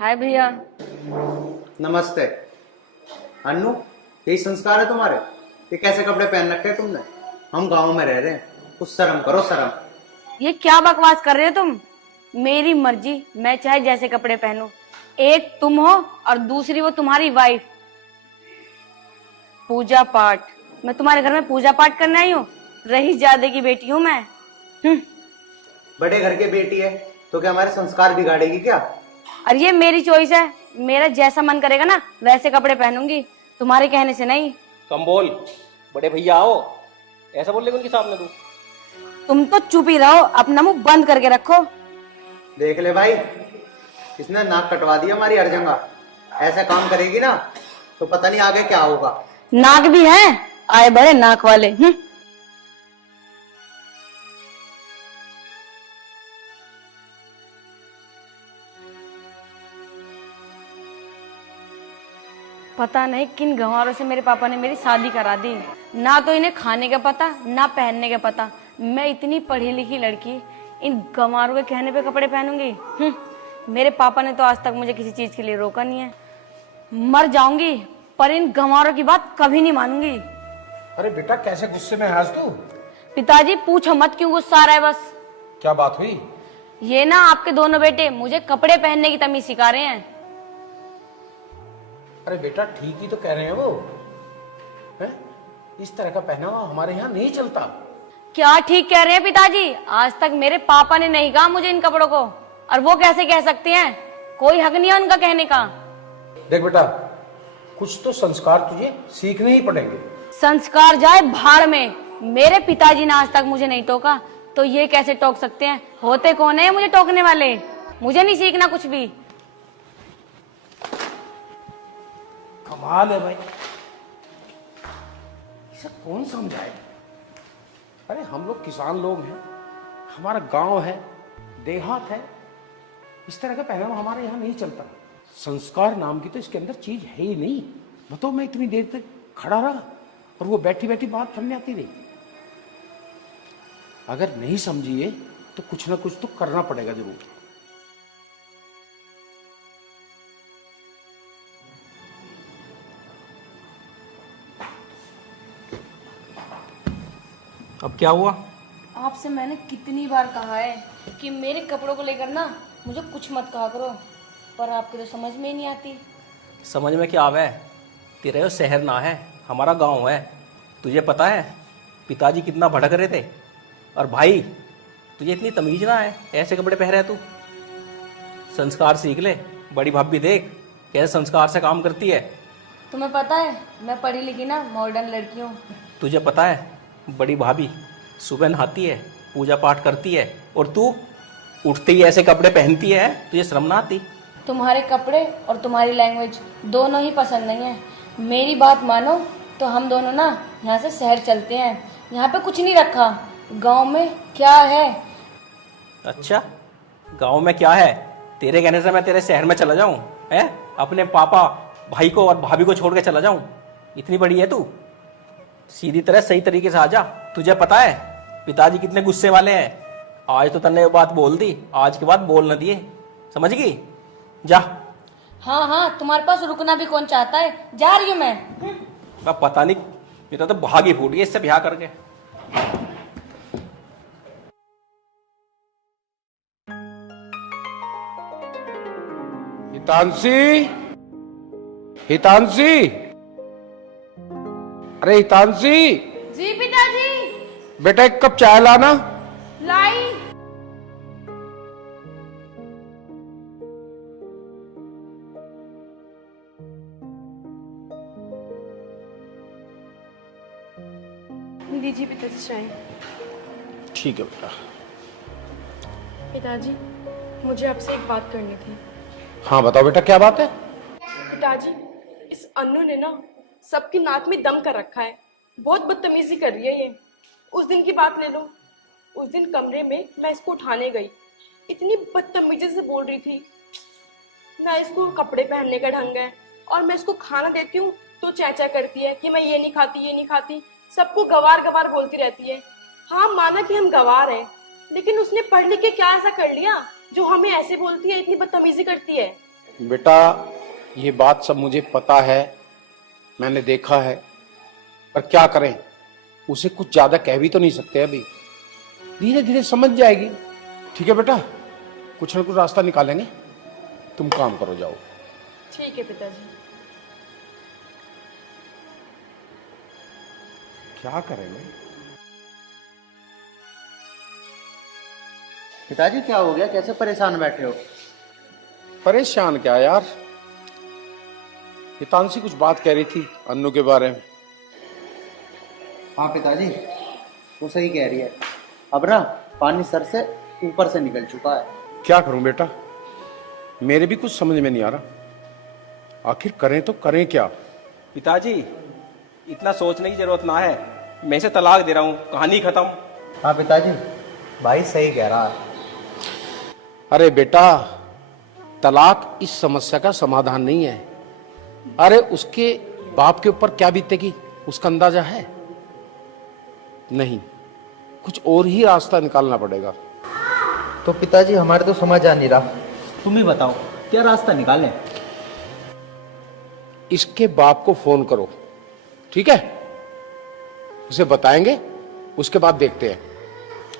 हाय भैया। नमस्ते। अन्नू, यही संस्कार है तुम्हारे? ये कैसे कपड़े पहन रखे हैं तुमने? हम गांव में रह रहे हैं, कुछ शर्म करो शर्म। ये क्या बकवास कर रहे हो तुम? मेरी मर्जी, मैं चाहे जैसे कपड़े पहनूं। एक तुम हो और दूसरी वो तुम्हारी वाइफ। पूजा पाठ, मैं तुम्हारे घर में पूजा पाठ करने आई हूँ? रईसजादे की बेटी हूँ मैं। बड़े घर की बेटी है तो क्या हमारे संस्कार बिगाड़ेगी क्या? और ये मेरी चॉइस है, मेरा जैसा मन करेगा ना वैसे कपड़े पहनूंगी, तुम्हारे कहने से नहीं। कम बोल, बड़े भैया आओ, ऐसा बोल ले उनके सामने तू। तुम तो चुप ही रहो, अपना मुंह बंद करके रखो। देख ले भाई, इसने नाक कटवा दिया हमारी हर जगह। ऐसा काम करेगी ना तो पता नहीं आगे क्या होगा। नाक भी है, आए बड़े नाक वाले। पता नहीं किन गंवारों से मेरे पापा ने मेरी शादी करा दी। ना तो इन्हें खाने का पता, ना पहनने का पता। मैं इतनी पढ़ी लिखी लड़की इन गंवारों के कहने पे कपड़े पहनूंगी? मेरे पापा ने तो आज तक मुझे किसी चीज के लिए रोका नहीं है। मर जाऊंगी पर इन गंवारों की बात कभी नहीं मानूंगी। अरे बेटा, कैसे गुस्से में है आज तू? पिताजी पूछो मत क्यों गुस्सा आ रहा है बस। क्या बात हुई? ये ना आपके दोनों बेटे मुझे कपड़े पहनने की तमीज सिखा रहे हैं। अरे बेटा, ठीक ही तो कह रहे हैं वो। है? इस तरह का पहनावा हमारे यहाँ नहीं चलता। क्या ठीक कह रहे हैं पिताजी? आज तक मेरे पापा ने नहीं कहा मुझे इन कपड़ों को, और वो कैसे कह सकते हैं? कोई हक नहीं है उनका कहने का। देख बेटा, कुछ तो संस्कार तुझे सीखने ही पड़ेंगे। संस्कार जाए भाड़ में। मेरे पिताजी ने आज तक मुझे नहीं टोका, तो ये कैसे टोक सकते हैं? होते कौन है मुझे टोकने वाले? मुझे नहीं सीखना कुछ भी। कमाल है भाई, इसे कौन समझाए? अरे हम लोग किसान लोग हैं, हमारा गांव है, देहात है। इस तरह का पहनावा हमारे यहाँ नहीं चलता। संस्कार नाम की तो इसके अंदर चीज है ही नहीं। बताओ, मैं इतनी देर तक खड़ा रहा और वो बैठी बैठी बात सुनने आती रही। अगर नहीं समझिए तो कुछ ना कुछ तो करना पड़ेगा जरूर। अब क्या हुआ? आपसे मैंने कितनी बार कहा है कि मेरे कपड़ों को लेकर ना मुझे कुछ मत कहा करो, पर आपके तो समझ में ही नहीं आती। समझ में क्या आवे? तेरा यो शहर ना है, हमारा गांव है। तुझे पता है पिताजी कितना भटक रहे थे? और भाई, तुझे इतनी तमीज ना है, ऐसे कपड़े पहन रहा है तू? संस्कार सीख ले। बड़ी भाभी देख कैसे संस्कार से काम करती है। तुम्हें पता है मैं पढ़ी लिखी ना मॉडर्न लड़की हूँ। तुझे पता है बड़ी भाभी सुबह नहाती है, पूजा पाठ करती है, और तू उठते ही ऐसे कपड़े पहनती है? तुझे शर्म ना आती? तुम्हारे कपड़े और तुम्हारी लैंग्वेज दोनों ही पसंद नहीं है। मेरी बात मानो तो हम दोनों ना यहाँ से शहर चलते हैं। यहाँ पे कुछ नहीं रखा, गांव में क्या है। अच्छा, गांव में क्या है? तेरे कहने से मैं तेरे शहर में चला जाऊं? है अपने पापा भाई को और भाभी को छोड़ के चला जाऊं? इतनी बड़ी है तू? सीधी तरह सही तरीके से आ जा। तुझे पता है पिताजी कितने गुस्से वाले हैं। आज तो तन्ने वो बात बोल दी, आज के बाद बोल न दिए, समझ गई? जा। हाँ हाँ, तुम्हारे पास रुकना भी कौन चाहता है। जा रही हूँ मैं। अब पता नहीं, मेरा तो भागी फूट गई इससे ब्याह करके। हितांशी, हितांशी, अरे हितांशी। जी पिताजी। बेटा, एक कप चाय लाना। लाई। दीजिए पिताजी चाय। ठीक है बेटा। पिताजी, मुझे आपसे एक बात करनी थी। हाँ बताओ बेटा, क्या बात है? पिताजी, इस अन्नू ने ना सबकी नाक में दम कर रखा है। बहुत बदतमीजी कर रही है ये। उस दिन की बात ले लो, उस दिन कमरे में मैं इसको उठाने गई, इतनी बदतमीजी से बोल रही थी। ना इसको कपड़े पहनने का ढंग है, और मैं इसको खाना देती हूँ तो चैचा करती है कि मैं ये नहीं खाती, ये नहीं खाती। सबको गवार गवार बोलती रहती है। हाँ, माना कि हम गवार हैं, लेकिन उसने पढ़ लिख के क्या ऐसा कर लिया जो हमें ऐसे बोलती है, इतनी बदतमीजी करती है? बेटा, ये बात सब मुझे पता है, मैंने देखा है, पर क्या करें, उसे कुछ ज्यादा कह भी तो नहीं सकते अभी। धीरे धीरे समझ जाएगी। ठीक है बेटा, कुछ ना कुछ रास्ता निकालेंगे, तुम काम करो, जाओ। ठीक है पिताजी। क्या करेंगे? पिताजी क्या हो गया, कैसे परेशान बैठे हो? परेशान क्या यार, ये तानसी कुछ बात कह रही थी अन्नू के बारे में। हाँ पिताजी, वो सही कह रही है। अब ना पानी सर से ऊपर से निकल चुका है। क्या करूं बेटा, मेरे भी कुछ समझ में नहीं आ रहा, आखिर करें तो करें क्या। पिताजी, इतना सोचने की जरूरत ना है, मैं इसे तलाक दे रहा हूँ, कहानी खत्म। हाँ पिताजी, भाई सही कह रहा है। अरे बेटा, तलाक इस समस्या का समाधान नहीं है। अरे उसके बाप के ऊपर क्या बीतेगी उसका अंदाजा है? नहीं, कुछ और ही रास्ता निकालना पड़ेगा। तो पिताजी हमारे तो समझ आ नहीं रहा, तुम ही बताओ क्या रास्ता निकालें? इसके बाप को फोन करो, ठीक है? उसे बताएंगे, उसके बाद देखते हैं।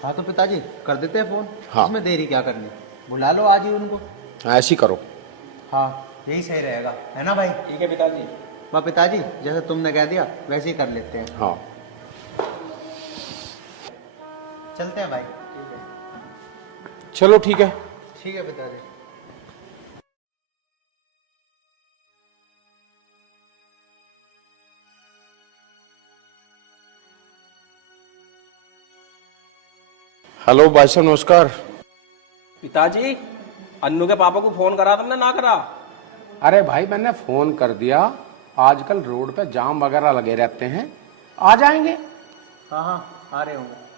हाँ तो पिताजी कर देते हैं फोन। हाँ। इसमें देरी क्या करनी, बुला लो आज ही उनको। ऐसे ही करो। हाँ यही सही रहेगा, है ना भाई? ठीक है पिताजी। वाह पिताजी, जैसे तुमने कह दिया वैसे ही कर लेते हैं। हाँ चलते हैं भाई। चलो ठीक है। ठीक है पिताजी। हेलो भाई साहब, नमस्कार। पिताजी, अन्नू के पापा को फोन करा तुमने, ना करा? अरे भाई मैंने फोन कर दिया, आजकल रोड पे जाम वगैरह लगे रहते हैं, आ जाएंगे। हाँ हाँ आ रहे होंगे।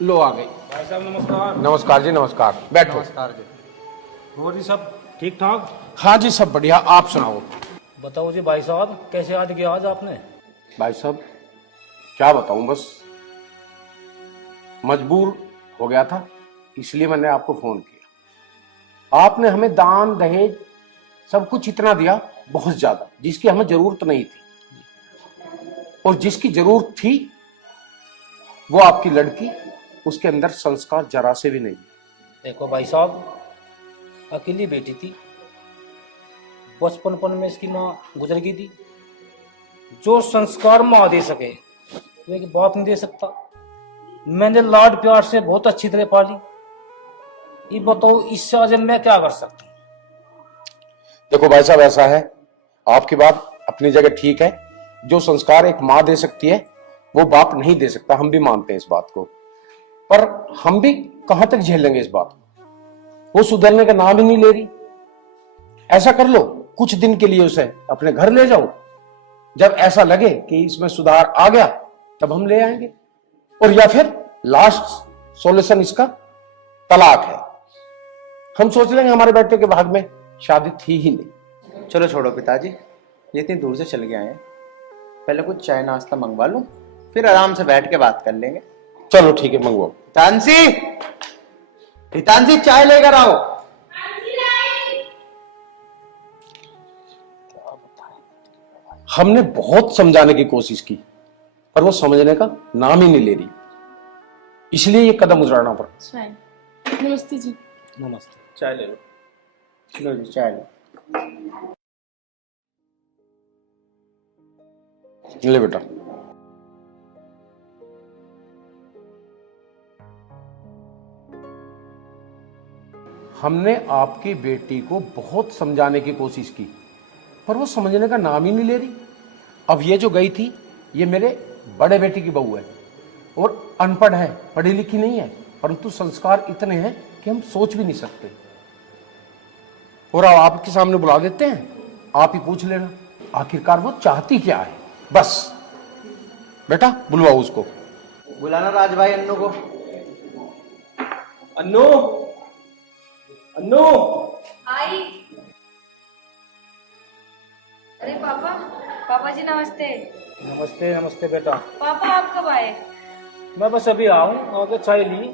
लो आ गई। भाई साहब नमस्कार। नमस्कार जी, नमस्कार, बैठो। नमस्कार जी। और जी सब ठीक ठाक? हाँ जी सब बढ़िया, आप सुनाओ। बताओ जी भाई साहब, कैसे याद किया आज आपने? भाई साहब क्या बताऊं, बस मजबूर हो गया था, इसलिए मैंने आपको फोन किया। आपने हमें दान दहेज सब कुछ इतना दिया, बहुत ज्यादा, जिसकी हमें जरूरत नहीं थी। और जिसकी जरूरत थी वो आपकी लड़की, उसके अंदर संस्कार जरा से भी नहीं। देखो भाई साहब, अकेली बेटी थी, बचपनपन में इसकी माँ गुजर गई थी। जो संस्कार माँ दे सके वो एक बाप नहीं दे सकता। मैंने लाड प्यार से बहुत अच्छी तरह पाली। ये बताओ, इससे आज मैं क्या कर सकता हूँ? देखो भाई साहब, ऐसा है, आपकी बात अपनी जगह ठीक है। जो संस्कार एक माँ दे सकती है वो बाप नहीं दे सकता, हम भी मानते हैं इस बात को। पर हम भी कहां तक झेलेंगे इस बात को? वो सुधरने का नाम ही नहीं ले रही। ऐसा कर लो, कुछ दिन के लिए उसे अपने घर ले जाओ, जब ऐसा लगे कि इसमें सुधार आ गया तब हम ले आएंगे। और या फिर लास्ट सॉल्यूशन इसका तलाक है। हम सोच लेंगे हमारे बेटे के भाग में शादी थी ही नहीं। चलो छोड़ो पिताजी, ये इतनी दूर से चल के आए हैं, पहले कुछ चाय नाश्ता मंगवा लूं, फिर आराम से बैठ के बात कर लेंगे। चलो ठीक है, मंगवाओ। तानसी, तानसी चाय लेकर आओ। हमने बहुत समझाने की कोशिश की, पर वो समझने का नाम ही नहीं ले रही, इसलिए ये कदम उठाना पड़ा। नमस्ते जी। नमस्ते। चाय ले लो। लो जी चाय लो। ले बेटा। हमने आपकी बेटी को बहुत समझाने की कोशिश की, पर वो समझने का नाम ही नहीं ले रही। अब ये जो गई थी, ये मेरे बड़े बेटे की बहू है और अनपढ़ है, पढ़ी लिखी नहीं है, परंतु संस्कार इतने हैं कि हम सोच भी नहीं सकते। और अब आपके सामने बुला देते हैं, आप ही पूछ लेना आखिरकार वो चाहती क्या है। बस बेटा बुलवाओ उसको। बुलाना राज भाई अन्नू को। अन्नू, अन्नू। आई। अरे पापा, पापा जी नमस्ते। नमस्ते नमस्ते बेटा। पापा आप कब आए? मैं बस अभी आऊँ, आगे चाय ली,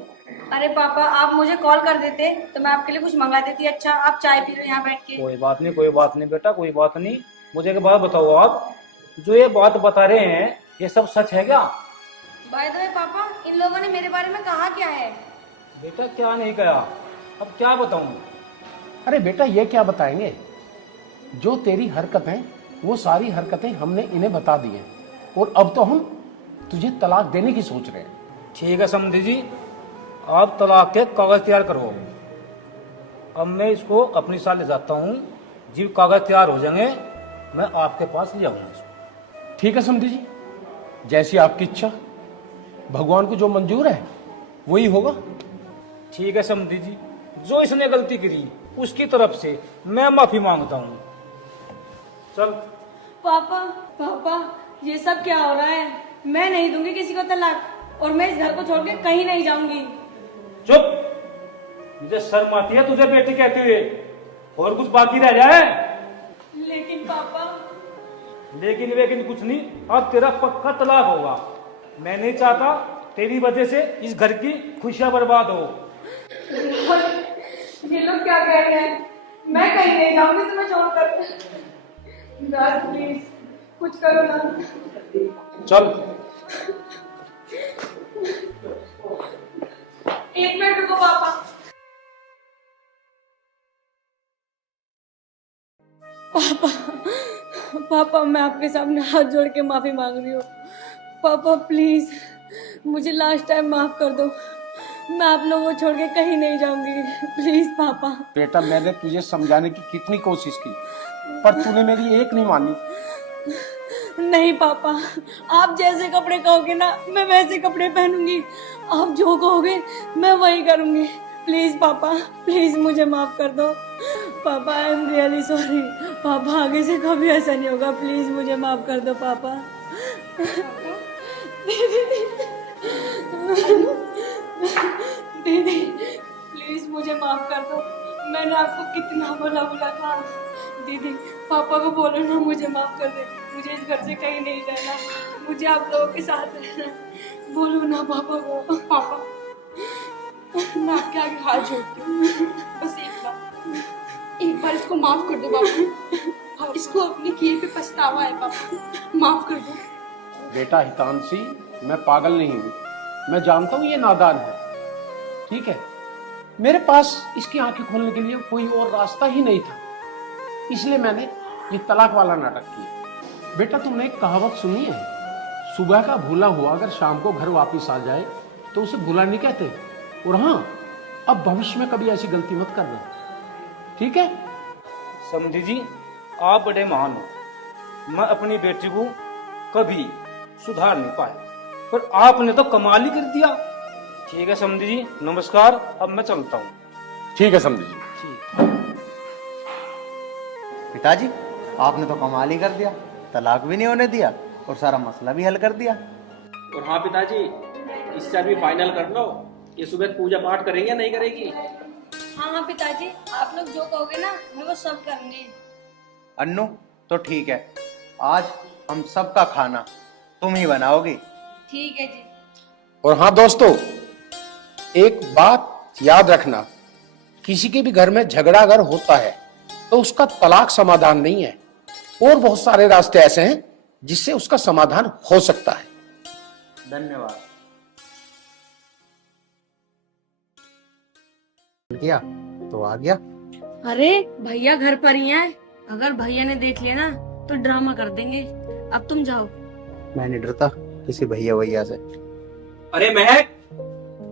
अरे पापा, आप मुझे कॉल कर देते तो मैं आपके लिए कुछ मंगा देती। अच्छा, आप चाय पी लो यहाँ बैठ के। कोई बात नहीं, कोई बात नहीं बेटा, कोई बात नहीं। मुझे एक बात बताओ, आप जो ये बात बता रहे हैं ये सब सच है क्या? बाय द वे पापा, इन लोगों ने मेरे बारे में कहा क्या है? बेटा क्या नहीं कहा, अब क्या बताऊं? अरे बेटा ये क्या बताएंगे, जो तेरी हरकतें वो सारी हरकतें हमने इन्हें बता दी हैं और अब तो हम तुझे तलाक देने की सोच रहे हैं। ठीक है समधी जी, आप तलाक के कागज तैयार करवाओ। अब मैं इसको अपनी साथ ले जाता हूँ, जब कागज तैयार हो जाएंगे मैं आपके पास ले आऊंगा इसको। ठीक है समधी जी, जैसी आपकी इच्छा, भगवान को जो मंजूर है वही होगा। ठीक है समधी जी, जो इसने गलती करी उसकी तरफ से मैं माफी मांगता हूँ। चल। पापा पापा, ये सब क्या हो रहा है? मैं नहीं दूंगी किसी को तलाक, और मैं इस घर को छोड़ के कहीं नहीं जाऊंगी। चुप, मुझे शर्म आती है तुझे बेटी कहते हुए। और कुछ बाकी रह जाए? लेकिन पापा। लेकिन वेकिन कुछ नहीं, अब तेरा पक्का तलाक होगा। मैं नहीं चाहता तेरी वजह से इस घर की खुशियां बर्बाद हो। ये लोग क्या कह रहे हैं? मैं कहीं नहीं जाऊंगी तुम्हें छोड़कर। राज प्लीज कुछ करो ना। चल। एक मिनट रुको पापा। पापा, मैं आपके सामने हाथ जोड़ के माफी मांग रही हूँ। पापा प्लीज मुझे लास्ट टाइम माफ कर दो। मैं आप लोगों को छोड़ के कहीं नहीं जाऊंगी। प्लीज पापा। बेटा मैंने तुझे समझाने की कितनी कोशिश की पर तूने मेरी एक नहीं मानी। नहीं पापा, आप जैसे कपड़े कहोगे ना मैं वैसे कपड़े पहनूंगी। आप जो कहोगे मैं वही करूंगी। प्लीज पापा, प्लीज मुझे माफ कर दो। पापा आई एम रियली सॉरी। पापा आगे से कभी ऐसा नहीं होगा। प्लीज मुझे माफ कर दो पापा। दीदी प्लीज मुझे माफ कर दो। मैंने आपको कितना बुरा बुरा कहा। दीदी पापा को बोलो ना मुझे माफ कर दे। मुझे इस घर से कहीं नहीं जाना, मुझे आप लोगों के साथ रहना है। बोलो ना पापा को। पापा मैं आपके आगे हाथ जोड़ती हूँ, बस एक बार इसको माफ कर दो पापा। इसको अपने किए पे पछतावा है पापा, माफ कर दो। बेटा हितांशी, मैं पागल नहीं हूँ, मैं जानता हूँ ये नादान है, ठीक है। मेरे पास इसकी आंखें खोलने के लिए कोई और रास्ता ही नहीं था, इसलिए मैंने ये तलाक वाला नाटक किया। बेटा तुमने एक कहावत सुनी है, सुबह का भूला हुआ अगर शाम को घर वापस आ जाए तो उसे भूला नहीं कहते। और हाँ, अब भविष्य में कभी ऐसी गलती मत करना, ठीक है। समधी जी आप बड़े महान हो, मैं अपनी बेटी को कभी सुधार नहीं पाया, पर आपने तो कमाल ही कर दिया। ठीक है समधी जी, नमस्कार, अब मैं चलता हूँ। ठीक है समझ जी। पिताजी आपने तो कमाल ही कर दिया, तलाक भी नहीं होने दिया और सारा मसला भी हल कर दिया। और हाँ पिताजी, इससे अभी फाइनल कर लो, ये सुबह पूजा पाठ करेंगे या नहीं करेगी? हाँ हाँ पिताजी, आप लोग जो कहोगे ना मैं वो सब करूंगी। अन्नू तो ठीक है, आज हम सबका खाना तुम ही बनाओगी। ठीक है जी। और हाँ दोस्तों, एक बात याद रखना, किसी के भी घर में झगड़ा अगर होता है तो उसका तलाक समाधान नहीं है, और बहुत सारे रास्ते ऐसे हैं जिससे उसका समाधान हो सकता है। धन्यवाद। किया तो आ गया। अरे भैया घर पर ही हैं, अगर भैया ने देख लिया ना तो ड्रामा कर देंगे। अब तुम जाओ। मैं नहीं डरता किसी भैया भैया से। अरे महक,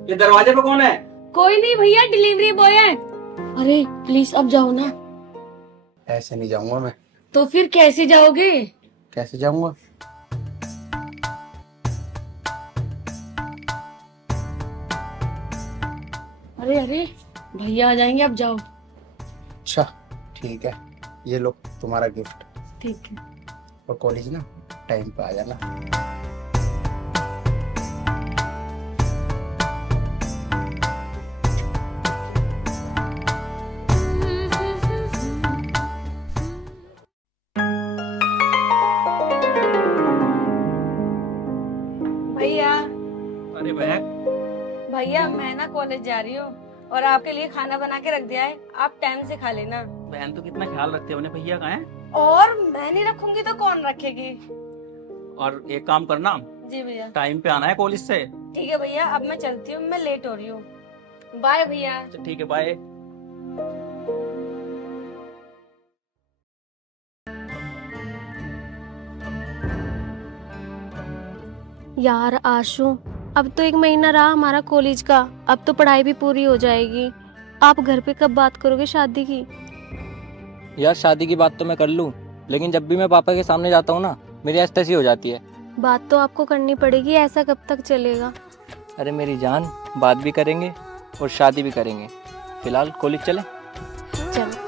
ये दरवाजे पे कौन है? कोई नहीं भैया, डिलीवरी बॉय है। अरे प्लीज अब जाओ ना। ऐसे नहीं जाऊंगा मैं। तो फिर कैसे जाओगे? कैसे जाऊंगा? अरे अरे भैया आ जाएंगे, अब जाओ। अच्छा ठीक है, ये लो तुम्हारा गिफ्ट। ठीक है। और कॉलेज ना टाइम पे आ जाना। भैया अरे महक, भैया मैं ना कॉलेज जा रही हूँ और आपके लिए खाना बना के रख दिया है, आप टाइम से खा लेना। बहन तो कितना ख्याल रखते हो, भैया कहाँ है? और मैं नहीं रखूंगी तो कौन रखेगी? और एक काम करना, जी भैया। टाइम पे आना है कॉलेज से। ठीक है भैया, अब मैं चलती हूँ, मैं लेट हो रही हूँ। बाय भैया। अच्छा ठीक है, बाय। यार आशु, अब तो 1 महीना रहा हमारा कॉलेज का, अब तो पढ़ाई भी पूरी हो जाएगी। आप घर पे कब बात करोगे शादी की? यार शादी की बात तो मैं कर लूँ, लेकिन जब भी मैं पापा के सामने जाता हूँ ना, मेरी ऐसी हो जाती है। बात तो आपको करनी पड़ेगी, ऐसा कब तक चलेगा? अरे मेरी जान, बात भी करेंगे और शादी भी करेंगे। फिलहाल कॉलेज चले। चलो।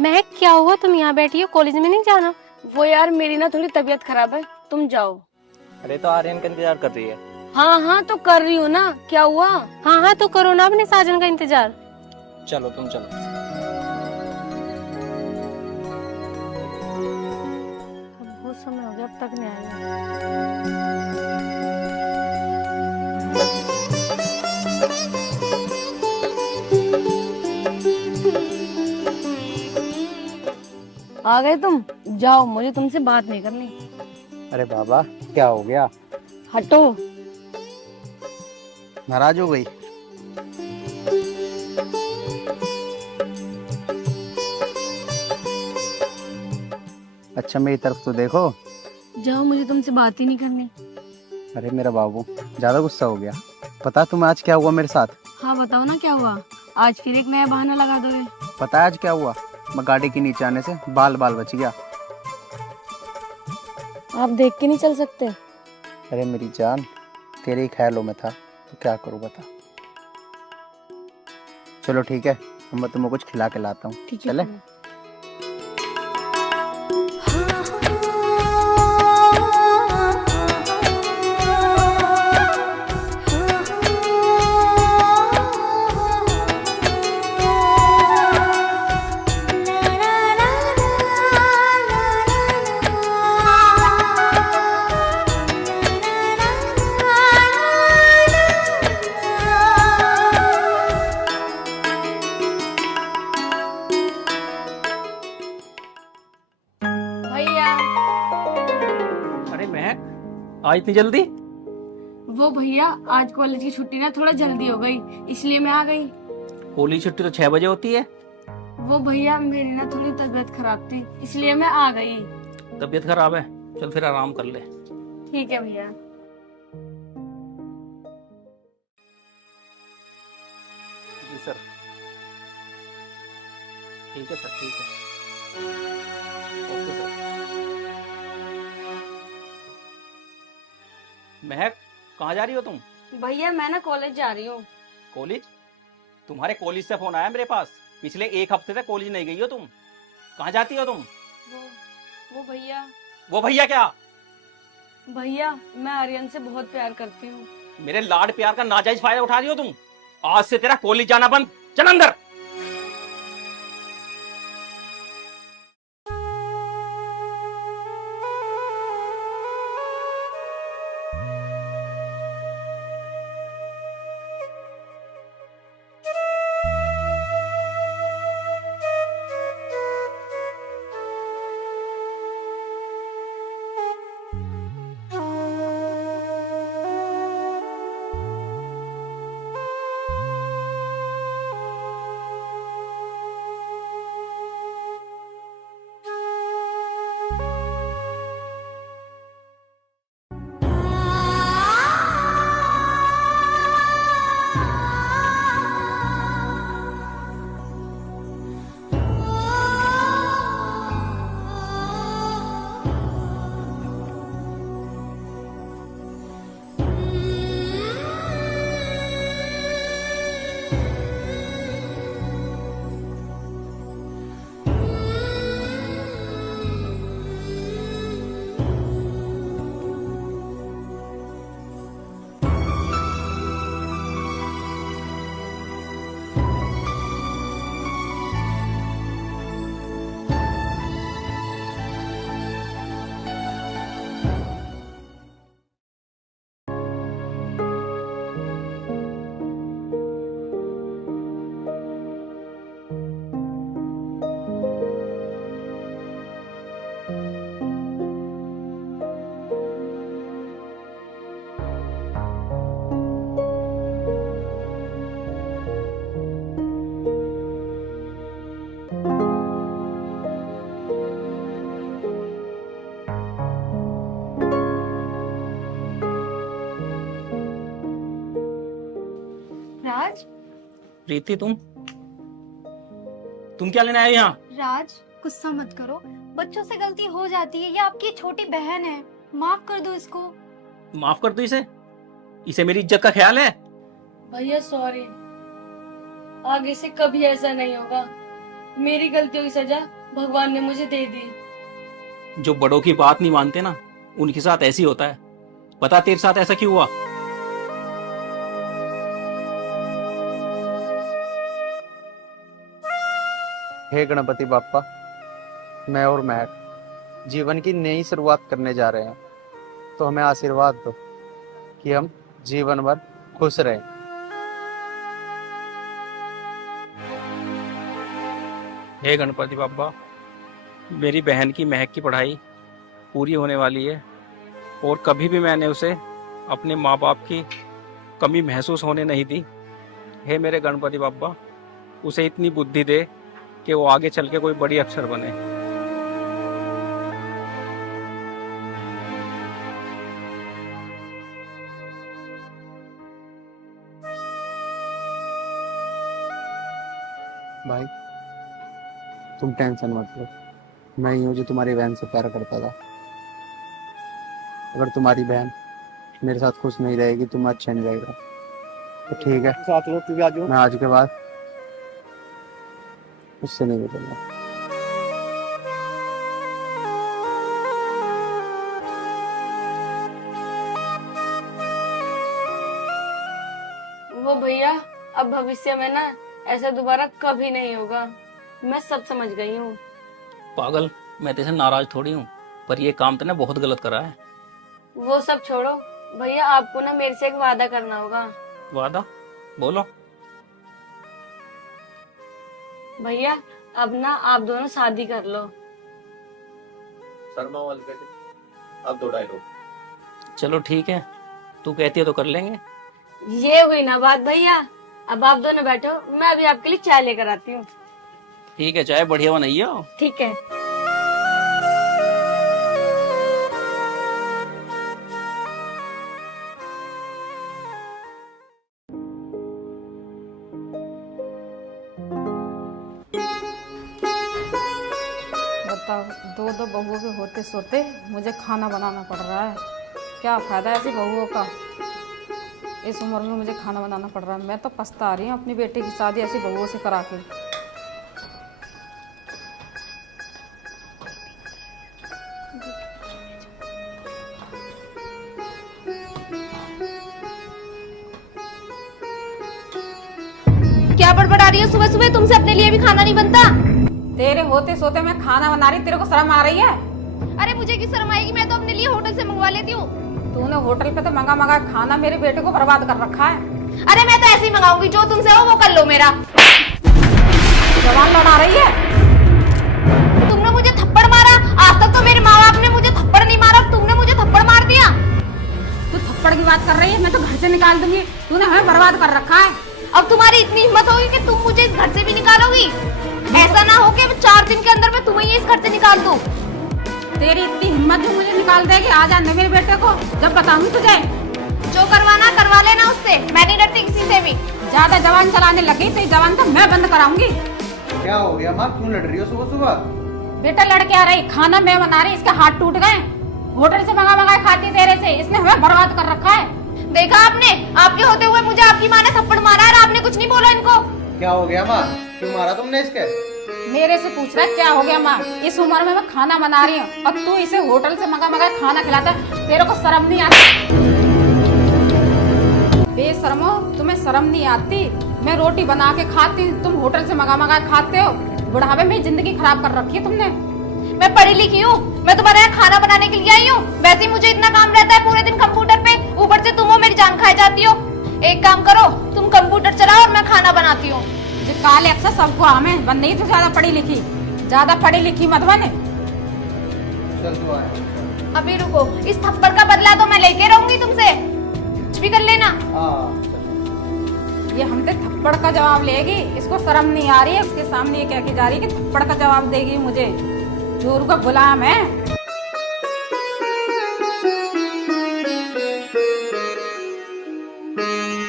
महक, क्या हुआ? तुम यहाँ बैठी हो, कॉलेज में नहीं जाना? वो यार मेरी ना थोड़ी तबीयत खराब है, तुम जाओ। अरे तो आर्यन का इंतजार कर रही है। हाँ हाँ तो कर रही हूँ ना, क्या हुआ? हाँ हाँ तो करो ना अपने साजन का इंतजार। चलो तुम चलो। अब बहुत समय हो गया, अब तक नहीं आई। आ गए तुम? जाओ, मुझे तुमसे बात नहीं करनी। अरे बाबा, क्या हो गया? हटो। नाराज हो गई? अच्छा मेरी तरफ तो देखो। जाओ, मुझे तुमसे बात ही नहीं करनी। अरे मेरा बाबू, ज्यादा गुस्सा हो गया। पता तुम्हें आज क्या हुआ मेरे साथ? हाँ बताओ ना, क्या हुआ? आज फिर एक नया बहाना लगा दोगे। पता है आज क्या हुआ? मैं गाड़ी के नीचे आने से बाल बच गया। आप देख के नहीं चल सकते? अरे मेरी जान, तेरे ही ख्यालों में था तो क्या करूँ बता। चलो ठीक है, मैं तुम्हें कुछ खिला के लाता हूँ। ठीक है, चले? भैया। अरे महक, आज इतनी जल्दी? वो भैया, आज कॉलेज की छुट्टी ना थोड़ा जल्दी हो गई, इसलिए मैं आ गई। कॉलेज छुट्टी तो 6 बजे होती है। वो भैया मेरी ना थोड़ी तबीयत खराब थी, इसलिए मैं आ गई। तबीयत खराब है? चल फिर आराम कर ले। ठीक है भैया। जी सर। ठीक है सर, ठीक है। Okay sir. महक, कहाँ जा रही हो तुम? भैया मैं ना कॉलेज जा रही हूँ। कॉलेज? तुम्हारे कॉलेज से फोन आया मेरे पास, पिछले 1 हफ्ते से कॉलेज नहीं गई हो तुम। कहाँ जाती हो तुम? वो भैया। वो भैया क्या? भैया मैं आर्यन से बहुत प्यार करती हूँ। मेरे लाड प्यार का नाजायज फायदा उठा रही हो तुम। आज से तेरा कॉलेज जाना बंद। चल अंदर। प्रीति तुम क्या लेने आए यहाँ? राज, गुस्सा मत करो, बच्चों से गलती हो जाती है। ये आपकी छोटी बहन है, माफ कर दो इसको। माफ कर दो इसे मेरी इज्जत का ख्याल है? भैया सॉरी, आगे से कभी ऐसा नहीं होगा। मेरी गलतियों की सजा भगवान ने मुझे दे दी। जो बड़ों की बात नहीं मानते ना, उनके साथ ऐसी होता है। बता तेरे साथ ऐसा क्यों हुआ? हे गणपति बाप्पा, मैं और महक जीवन की नई शुरुआत करने जा रहे हैं, तो हमें आशीर्वाद दो कि हम जीवन भर खुश रहें। हे गणपति बाप्पा, मेरी बहन की महक की पढ़ाई पूरी होने वाली है और कभी भी मैंने उसे अपने माँ बाप की कमी महसूस होने नहीं दी। हे मेरे गणपति बाप्पा, उसे इतनी बुद्धि दे कि वो आगे चल के कोई बड़ी अफसर बने। भाई तुम टेंशन मत लो, मैं ही हूँ जो तुम्हारी बहन से प्यार करता था। अगर तुम्हारी बहन मेरे साथ खुश नहीं रहेगी तो मैं अच्छा नहीं रहेगा। तो ठीक है, साथ लो, तू भी आ जाओ। मैं आज के बाद उससे नहीं बदलूंगा। वो भैया, अब भविष्य में ना ऐसा दोबारा कभी नहीं होगा। मैं सब समझ गई हूँ। पागल, मैं तेरे से नाराज थोड़ी हूँ, पर ये काम तूने बहुत गलत करा है। वो सब छोड़ो भैया, आपको ना मेरे से एक वादा करना होगा। वादा? बोलो। भैया अब ना आप दोनों शादी कर लो। शर्मा वाले बेटे, अब दो डायलॉग। चलो ठीक है, तू कहती है तो कर लेंगे। ये हुई ना बात भैया। अब आप दोनों बैठो, मैं अभी आपके लिए चाय लेकर आती हूँ। ठीक है, चाय बढ़िया बनाइए। ठीक है। बताओ, दो बहुओं के होते सोते मुझे खाना बनाना पड़ रहा है। क्या फायदा है ऐसी बहुओं का? इस उम्र में मुझे खाना बनाना पड़ रहा है। मैं तो पछता रही हूँ अपनी बेटी की शादी ऐसी बहुओं से करा के। क्या बड़बड़ा रही हो सुबह सुबह? तुमसे अपने लिए भी खाना नहीं बनता? तेरे होते सोते मैं खाना बना रही, तेरे को शर्म आ रही है? अरे मुझे की शर्म आएगी? मैं तो अपने लिए होटल से मंगवा लेती हूँ। तूने होटल पे तो मंगा मंगा खाना मेरे बेटे को बर्बाद कर रखा है। अरे मैं तो ऐसे ही मंगाऊंगी, जो तुमसे हो वो कर लो मेरा। जवान लड़ा रही है? तुमने मुझे थप्पड़ मारा, आज तक तो मेरे माँ बाप ने मुझे थप्पड़ नहीं मारा, तुमने मुझे थप्पड़ मार दिया। तू थप्पड़ की बात कर रही है? मैं तो घर से निकाल दूंगी। तूने हमें बर्बाद कर रखा है। अब तुम्हारी इतनी हिम्मत होगी कि तुम मुझे इस घर से भी निकालोगी? ऐसा ना हो कि 4 दिन के अंदर मैं तुम्हें इस घर से निकाल दूं। तेरी इतनी हिम्मत जो मुझे निकाल देगी? आ जाने मेरे बेटे को, जब बताऊंगी तुझे। जो करवाना करवा लेना उससे, मैं नहीं डरती किसी से भी। ज्यादा जवान चलाने लगी तो जवान तो मैं बंद कराऊंगी। क्या हो गया माँ, क्यों लड़ रही हो सुबह सुबह? बेटा लड़के आ रही, खाना मैं बना रही, इसके हाथ टूट गए। होटल से मंगा मंगा खाती तेरे से, इसने हमें बर्बाद कर रखा है। देखा आपने? आपके होते हुए मुझे आपकी माँ ने थप्पड़ मारा है और आपने कुछ नहीं बोला इनको। क्या हो गया माँ, क्यों मारा तुमने इसके? मेरे से पूछ रहा है क्या हो गया माँ? इस उम्र में मैं खाना बना रही हूँ और तू इसे होटल से मंगा मंगा खाना खिलाता है। तेरे को शर्म नहीं आती? बेशर्मो, तुम्हें शर्म नहीं आती? मैं रोटी बना के खाती हूँ, तुम होटल से मंगा मंगा खाते हो। बुढ़ापे में जिंदगी खराब कर रखी है तुमने। मैं पढ़ी लिखी हूँ, मैं तुम्हारे यहाँ खाना बनाने के लिए आई हूँ। वैसे ही मुझे इतना काम रहता है पूरे दिन कंप्यूटर पे, ऊपर से तुम हो मेरी जान खाई जाती हो। एक काम करो, तुम कंप्यूटर चलाओ और मैं खाना बनाती हूँ। जो काले अक्सर सबको हमें बन नहीं तो ज्यादा पढ़ी लिखी, ज्यादा पढ़ी लिखी मत बने। चल तू आया। अभी रुको, इस थप्पड़ का बदला तो मैं लेके रहूंगी तुमसे, कुछ भी कर लेना। ये हमसे थप्पड़ का जवाब लेगी, इसको शर्म नहीं आ रही है? उसके सामने ये कह के जा रही है कि थप्पड़ का जवाब देगी मुझे। जोरू का गुलाम है।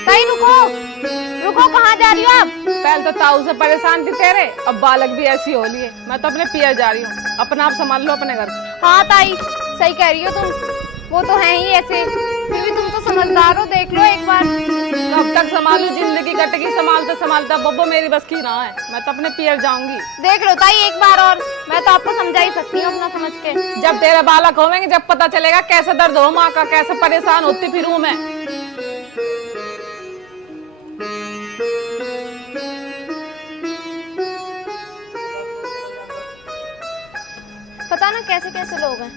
ताई रुको, रुको, कहाँ जा रही हो आप? पहले तो ताऊ से परेशान थी तेरे, अब बालक भी ऐसी हो लिए। मैं तो अपने पियर जा रही हूँ, अपना आप संभाल लो अपने घर। हाँ ताई, सही कह रही हो तुम, वो तो है ही ऐसे, फिर भी तुम तो समझदार हो, देख लो एक बार। कब तक संभालू, जिंदगी कटेगी संभालता संभालता, बब्बो मेरी बस की ना है। मैं तो अपने पियर जाऊंगी। देख लो ताई एक बार और, मैं तो आपको समझा ही सकती हूँ अपना समझ के। जब तेरे बालक होंगे, जब पता चलेगा कैसे दर्द हो माँ का, कैसे परेशान होती फिरूं मैं। पता ना कैसे कैसे लोग हैं।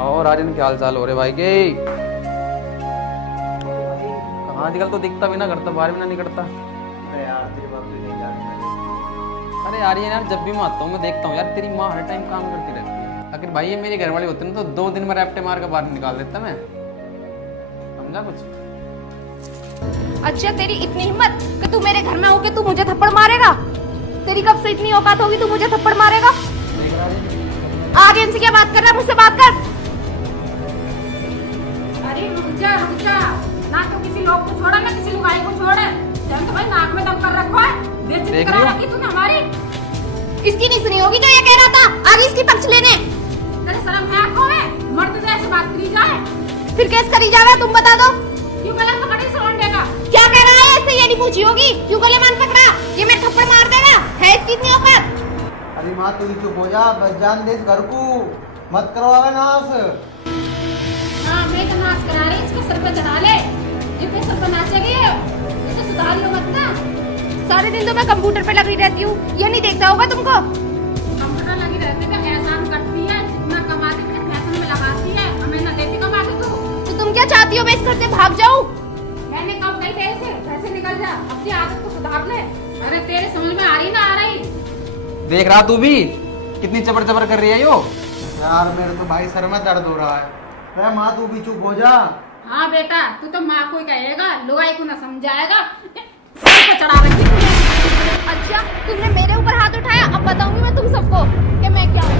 और राजन क्या हाल चाल हो रहे भाई के? कहाँ आजकल तो दिखता भी ना, करता बाहर भी ना निकलता। अरे यार तेरे बाप भी नहीं जाते। अरे यार ये यार जब भी मैं आता हूँ मैं देखता हूँ यार तेरी माँ हर टाइम काम करती रहती है। आखिर भाई ये मेरे घर वाले होते ना तो 2 दिन में रैप्टे मार के बाहर निकाल देता मैं, समझा कुछ? अच्छा तेरी इतनी हिम्मत कि तू मेरे घर में होके तू मुझे थप्पड़ मारेगा? तेरी कब से इतनी औकात होगी तू मुझे थप्पड़ मारेगा? आगे इनसे क्या बात कर रहा है, मुझसे बात कर। अरे रुक जा ना, तो किसी लोग को छोड़ा ना किसी लुगाई को छोड़े। जब तो भाई नाक में दम कर रखा है, बेइज्जती करा रखी तूने हमारी। इसकी नहीं सुनी होगी जो ये कह रहा था, आगे इसकी पक्ष लेने। तेरे शर्म है आंखों में? मर्द से ऐसे बात करी जाए? फिर केस करी जावे, तुम बता दो। क्यों गला पकड़ी सौंडे का? क्या कह रहा है? ऐसे ये नहीं पूछी होगी, क्यों गले मान पकड़ा? ये मैं थप्पड़ मार देगा, है इसकी इतनी औकात? अरे माँ तू चुप हो जा, बस जान दे इस घर को, मत करवावे नाश। हाँ मैं तो नाच करा रही, इसको सर पे चढ़ा ले, इतने सर पे नाचेगी, इसे सुधार लो मत ना। सारे दिन तो मैं कंप्यूटर पे लगी रहती हूँ, ये नहीं देखता होगा तुमको? कंप्यूटर लगी रहती का एहसान करती है, जितना कमाती है फैशन में लगाती है, हमें न देती कमा के तू। तो तुम क्या चाहती हो मैं इस घर से भाग जाऊँ? मैंने कब कही तेरे से घर से निकल जा, अपनी आदत को सुधार ले। अरे तेरे समझ में आ रही ना आ रही? देख रहा तू भी कितनी चबर चबर कर रही है यो। यार मेरे तो भाई सर में दर्द हो रहा है। अरे माँ तू भी चुप हो जा। हाँ बेटा तू तो माँ को ही कहेगा, लुगाई को ना समझाएगा, सर पे चढ़ा रखी तूने। अच्छा तुमने मेरे ऊपर हाथ उठाया, अब बताऊंगी मैं तुम सबको कि मैं क्या हूँ।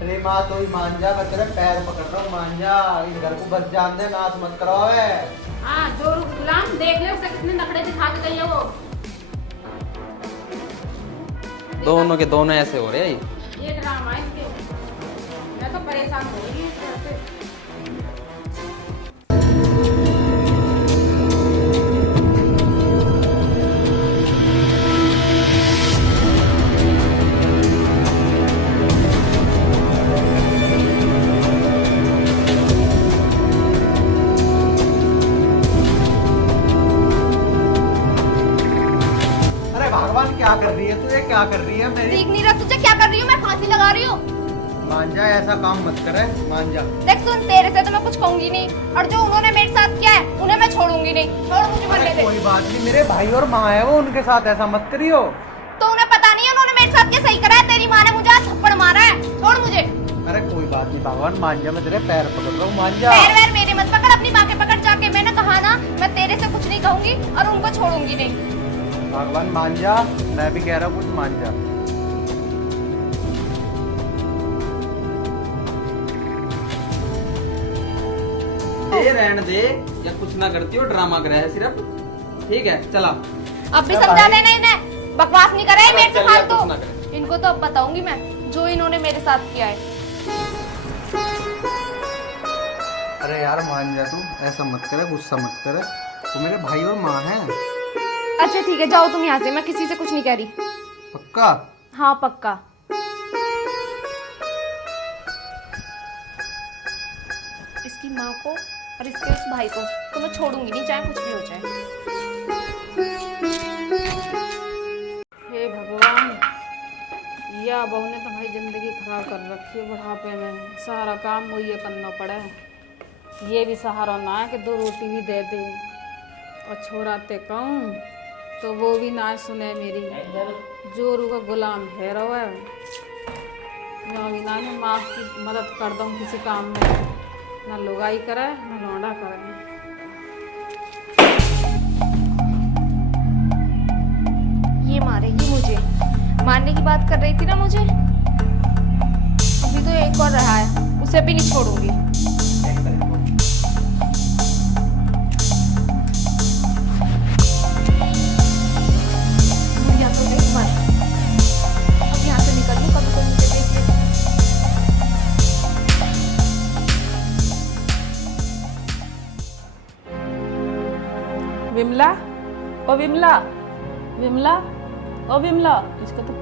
अरे माँ तो ही मान जा, मैं तेरे पैर पकड़ रहा हूँ, मान जा। इस घर को बस जान दे, नाच मत करवावे। हाँ जोरू गुलाम, देख ले उसे कितने नखड़े दिखा के गई है वो। दोनों के दोनों ऐसे हो रहे हैं। ये ड्रामा है इसके, मैं तो परेशान हो रही हूँ इस घर से। भगवान क्या कर रही है तू, ये क्या कर रही है मेरी? देख नहीं रहा तुझे क्या कर रही हूँ मैं? फांसी लगा रही हूँ। मान जा, ऐसा काम मत करे, मान जा। देख सुन, तेरे से तो मैं कुछ कहूंगी नहीं, और जो उन्होंने मेरे साथ किया है उन्हें मैं छोड़ूंगी नहीं। छोड़ मुझे मरने दे। कोई बात नहीं, मेरे भाई और माँ है वो, उनके साथ ऐसा मत करियो। तो उन्हें पता नहीं है उन्होंने मेरे साथ क्या सही करा है? तेरी माँ ने मुझे आज थप्पड़ मारा है, छोड़ मुझे। अरे कोई बात नहीं भगवान, मान जा, मैं तेरे पैर पकड़ रहा हूँ, मान जा। पैर वैर मेरे मत पकड़, अपनी माँ के पकड़ जाके। मैंने कहा ना मैं तेरे से कुछ नहीं कहूंगी और उनको छोड़ूंगी नहीं। भगवान मान जा, मैं भी कह रहा हूँ कुछ मान जा। दे रहने दे, या कुछ ना करती हो, ड्रामा करे है सिर्फ। ठीक है चला। अब भी समझा देना इन्हें, बकवास नहीं करे मेरे से फालतू। इनको तो अब बताऊंगी मैं जो इन्होंने मेरे साथ किया है। अरे यार मान जा, तू ऐसा मत करे, गुस्सा मत करे, तो मेरे भाई और माँ है। अच्छा ठीक है जाओ तुम यहाँ से, मैं किसी से कुछ नहीं कह रही। पक्का? हाँ पक्का। इसकी माँ को और इसके उस भाई को तो मैं छोड़ूंगी नहीं, चाहे कुछ भी हो जाए। हे भगवान, या बहू ने तो भाई जिंदगी खराब कर रखी है। बुढ़ापे में सारा काम मुझे करना पड़े, ये भी सहारा ना है कि 2 रोटी भी दे दे। और छोड़ाते कहूँ तो वो भी ना सुने मेरी, जोरू का गुलाम है रो है। मैं भी ना माँ की मदद कर दूँ किसी काम में, ना लुगाई करे ना लौंडा करे। ये मारेगी मुझे, मारने की बात कर रही थी ना मुझे, तो एक और रहा है, उसे भी नहीं छोड़ूंगी। यहाँ तो देख मत, अब यहाँ से निकल लूं, कभी कोई मुझे देख ले। विमला, ओ विमला, विमला, ओ विमला, इसका तो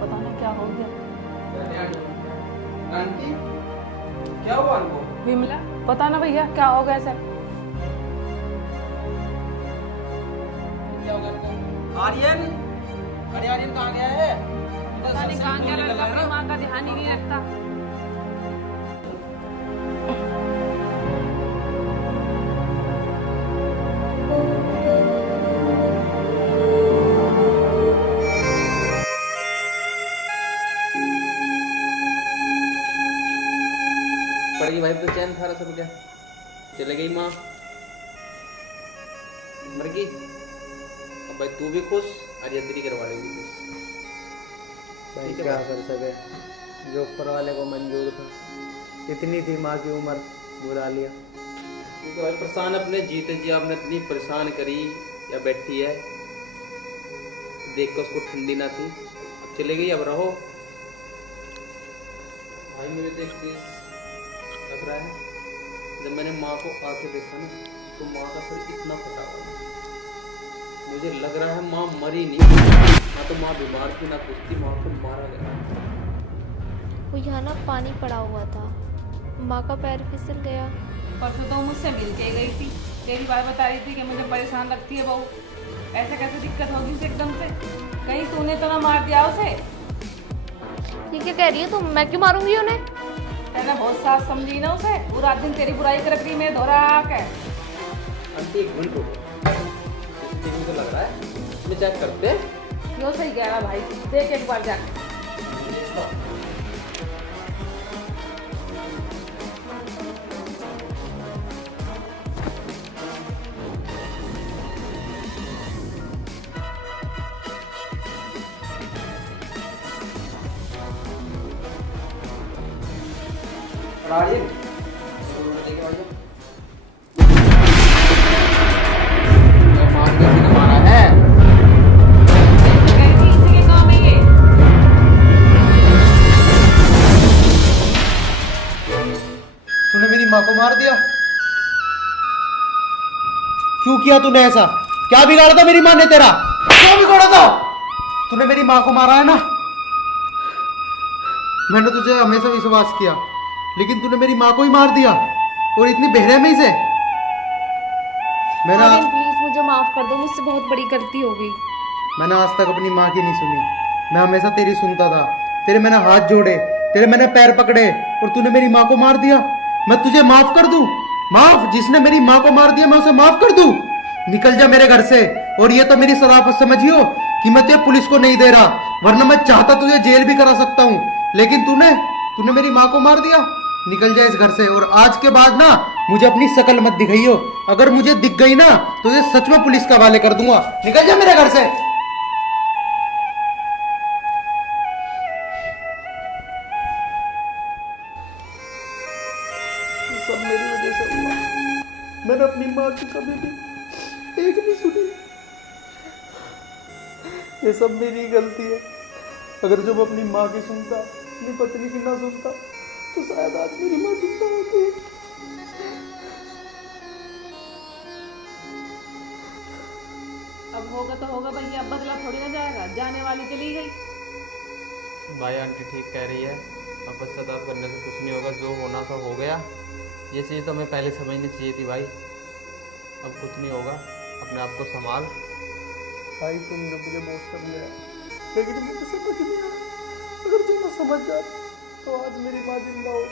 पता नहीं क्या हो गया। आंटी क्या हुआ उनको? विमला, पता ना भैया क्या हो गया सर। क्या हो गया उनको? आर्यन, अरे आर्यन कहाँ गया है? पता नहीं कहाँ गया, लड़का अपनी माँ का ध्यान ही नहीं रखता। पड़ेगी भाई तो चैन था सब क्या चले गई माँ मर गई। अब भाई तू भी खुश और यदरी करवा लेगी खुश। भाई क्या कर सके, जो ऊपर वाले को मंजूर था। इतनी थी माँ की उम्र, बुला लिया। क्योंकि भाई परेशान अपने जीते जी आपने इतनी परेशान करी या बैठी है देख कर उसको ठंडी ना थी, अब चले गई अब रहो। भाई मुझे तो एक चीज लग रहा है, जब मैंने माँ को आके देखा ना तो माँ का सर इतना फटा हुआ है, मुझे लग रहा है माँ मरी नहीं, ना तो माँ बीमार थी ना कुछ थी, माँ को मारा गया। वो यहाँ ना पानी पड़ा हुआ था, माँ का पैर फिसल गया। परसों तो मुझसे मिल के गई थी, तेरी बात बता रही थी कि मुझे परेशान रखती है बहू, ऐसे कैसे दिक्कत होगी उसे एकदम से, कहीं तूने तो ना मार दिया उसे। ये क्या कह रही है तुम, मैं क्यों मारूंगी उन्हें? मैंने बहुत साथ समझी ना उसे, वो रात दिन तेरी बुराई कर रही मेरे धोरा आके। आंटी एक मिनट रुको, सीसीटीवी तो लग रहा है, इसमें चेक करते हैं। क्यों सही कह रहा भाई, देख एक बार जाके। आर्यन मारा है। इसी के काम है ये। तूने मेरी माँ को मार दिया, क्यों किया तूने ऐसा? क्या बिगाड़ा था मेरी माँ ने तेरा? क्यों बिगाड़ा था? तूने मेरी माँ को मारा है ना। मैंने तुझे हमेशा विश्वास किया, लेकिन तूने मेरी माँ को ही मार दिया, और इतनी बेरहमी से। मैंने प्लीज मुझे माफ कर दो, मुझसे बहुत बड़ी गलती हो गई। मैंने आज तक अपनी माँ की नहीं सुनी, मैं हमेशा तेरी सुनता था। तेरे मैंने हाथ जोड़े, तेरे मैंने पैर पकड़े, और तूने मेरी माँ को मार दिया। मैं तुझे माफ कर दूं? माफ? जिसने मेरी माँ को मार दिया मैं उसे माफ कर दूं? निकल जा मेरे घर से। और ये तो मेरी शराफत समझियो कि मैं तुझे पुलिस को नहीं दे रहा, वरना मैं चाहता तुझे जेल भी करा सकता हूँ, लेकिन तूने मेरी माँ को मार दिया। निकल जा इस घर से, और आज के बाद ना मुझे अपनी शकल मत दिखाइयो। अगर मुझे दिख गई ना तो ये सच में पुलिस के हवाले कर दूंगा। निकल जा मेरे घर से। सब मेरी वजह से हुआ, मैंने अपनी माँ की कभी भी एक नहीं सुनी। ये सब मेरी गलती है। अगर जब अपनी माँ की सुनता, अपनी पत्नी की ना सुनता, तो शायद आज मेरी माँ जिंदा होती। अब होगा तो होगा भैया, अब बदला थोड़ी ना जाएगा, जाने वाली चली गई। भाई आंटी ठीक कह रही है, अब पश्चाताप करने से कुछ नहीं होगा, जो होना था हो गया। ये चीज़ तो हमें पहले समझनी चाहिए थी भाई। अब कुछ नहीं होगा, अपने आप को संभाल। भाई तुमने मुझे बहुत समझाया, लेकिन मुझे समझ नहीं आया। अगर जो मैं समझ जाता तो आज मेरी माँ जिंदा हो।